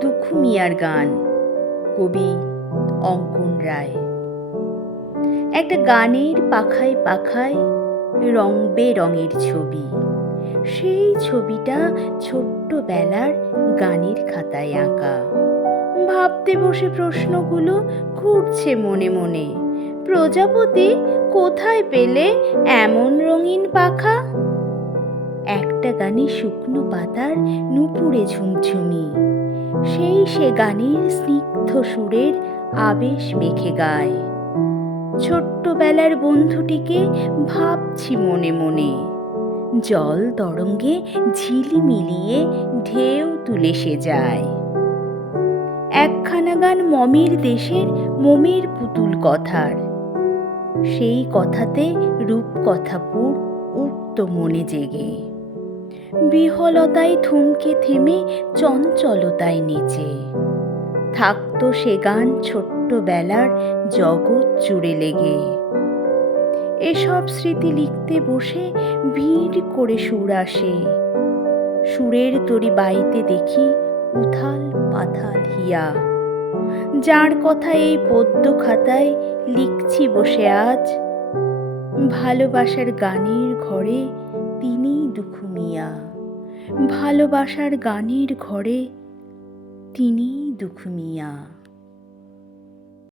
দুখু মিয়ার গান। কবি অঙ্কন রায়। একটা গানের পাখায় পাখায় রং বেরঙের ছবি। সেই ছবিটা ছোট্টবেলার গানের খাতায় আঁকা। ভাবতে বসে প্রশ্নগুলো ঘুরছে মনে মনে। প্রজাপতি কোথায় পেলে এমন রঙিন পাখা? একটা গানে শুকনো পাতার নুপুরে ঝুমঝুমি। সেই সে গানের স্নিগ্ধ সুরের আবেশ মেখে গায়। ছোট্টবেলার বন্ধুটিকে ভাবছি মনে মনে। জল তরঙ্গে ঝিলি মিলিয়ে ঢেউ তুলে সে যায়। একখানা গান মমের দেশের মোমের পুতুল কথার। সেই কথাতে রূপকথাপুর উঠত মনে জেগে। বিহলতায় থমকে থেমে চঞ্চলতায় নেচে। থাকতো সে গান ছোট্টবেলার জগৎ জুড়ে লেগে। এসব স্মৃতি লিখতে বসে ভিড় করে সুর আসে। সুরের তরি বাইতে দেখি উথাল পাথাল হিয়া। যার কথা এই পদ্য খাতায় লিখছি বসে আজ। ভালোবাসার গানের ঘরে তিনিই ঘুমিয়া মিয়া ভালোবাসার গানের ঘরে তিনি দুখু মিয়া